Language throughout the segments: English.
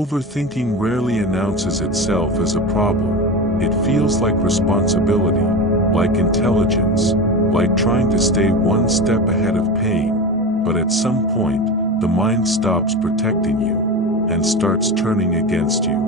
Overthinking rarely announces itself as a problem. It feels like responsibility, like intelligence, like trying to stay one step ahead of pain. But at some point, the mind stops protecting you and starts turning against you,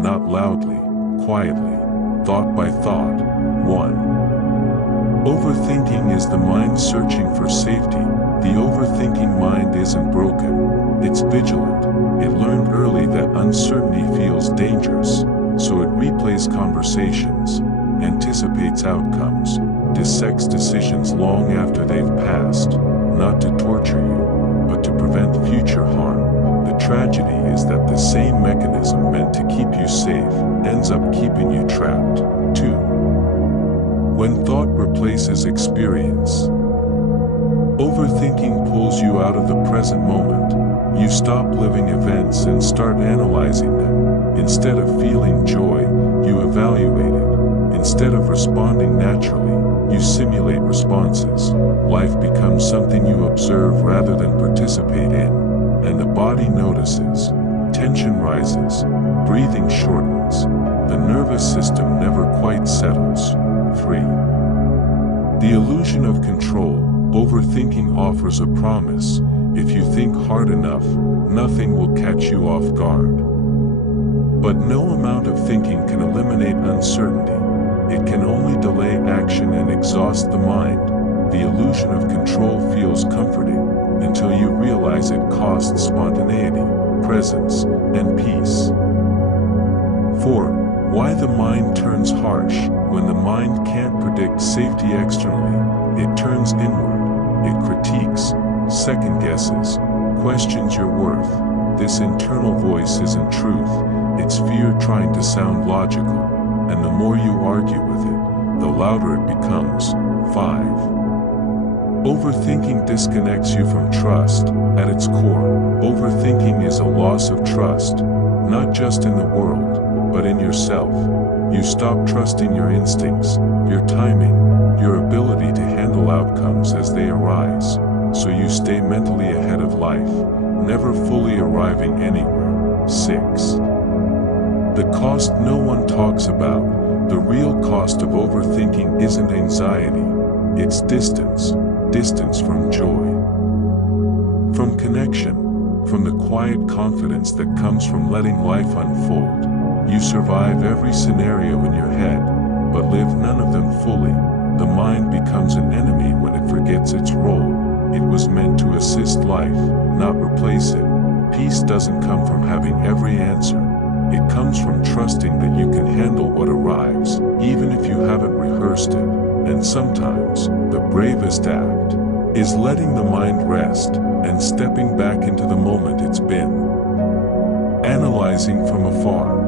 not loudly, quietly, thought by thought. 1. Overthinking is the mind searching for safety. The overthinking mind isn't broken, it's vigilant. It learned early that uncertainty feels dangerous, so it replays conversations, anticipates outcomes, dissects decisions long after they've passed, not to torture you, but to prevent future harm. The tragedy is that the same mechanism meant to keep you safe ends up keeping you trapped. 2. When thought replaces experience. Overthinking pulls you out of the present moment. You stop living events and start analyzing them. Instead of feeling joy, you evaluate it. Instead of responding naturally, you simulate responses. Life becomes something you observe rather than participate in, and the body notices. Tension rises, breathing shortens. The nervous system never quite settles. 3. The illusion of control. Overthinking offers a promise. If you think hard enough, nothing will catch you off guard. But no amount of thinking can eliminate uncertainty. It can only delay action and exhaust the mind. The illusion of control feels comforting until you realize it costs spontaneity, presence, and peace. 4. Why the mind turns harsh. When the mind can't predict safety externally, it turns inward. It critiques, second-guesses, questions your worth. This internal voice isn't truth, it's fear trying to sound logical, and the more you argue with it, the louder it becomes. 5. Overthinking disconnects you from trust. At its core, overthinking is a loss of trust, not just in the world, but in yourself. You stop trusting your instincts, your timing, your ability to handle outcomes as they arise, so you stay mentally ahead of life, never fully arriving anywhere. 6. The cost no one talks about. The real cost of overthinking isn't anxiety, it's distance. Distance from joy, from connection, from the quiet confidence that comes from letting life unfold. You survive every scenario in your head, but live none of them fully. The mind becomes an enemy when it forgets its role. It was meant to assist life, not replace it. Peace doesn't come from having every answer. It comes from trusting that you can handle what arrives, even if you haven't rehearsed it. And sometimes, the bravest act is letting the mind rest and stepping back into the moment it's been. Analyzing from afar.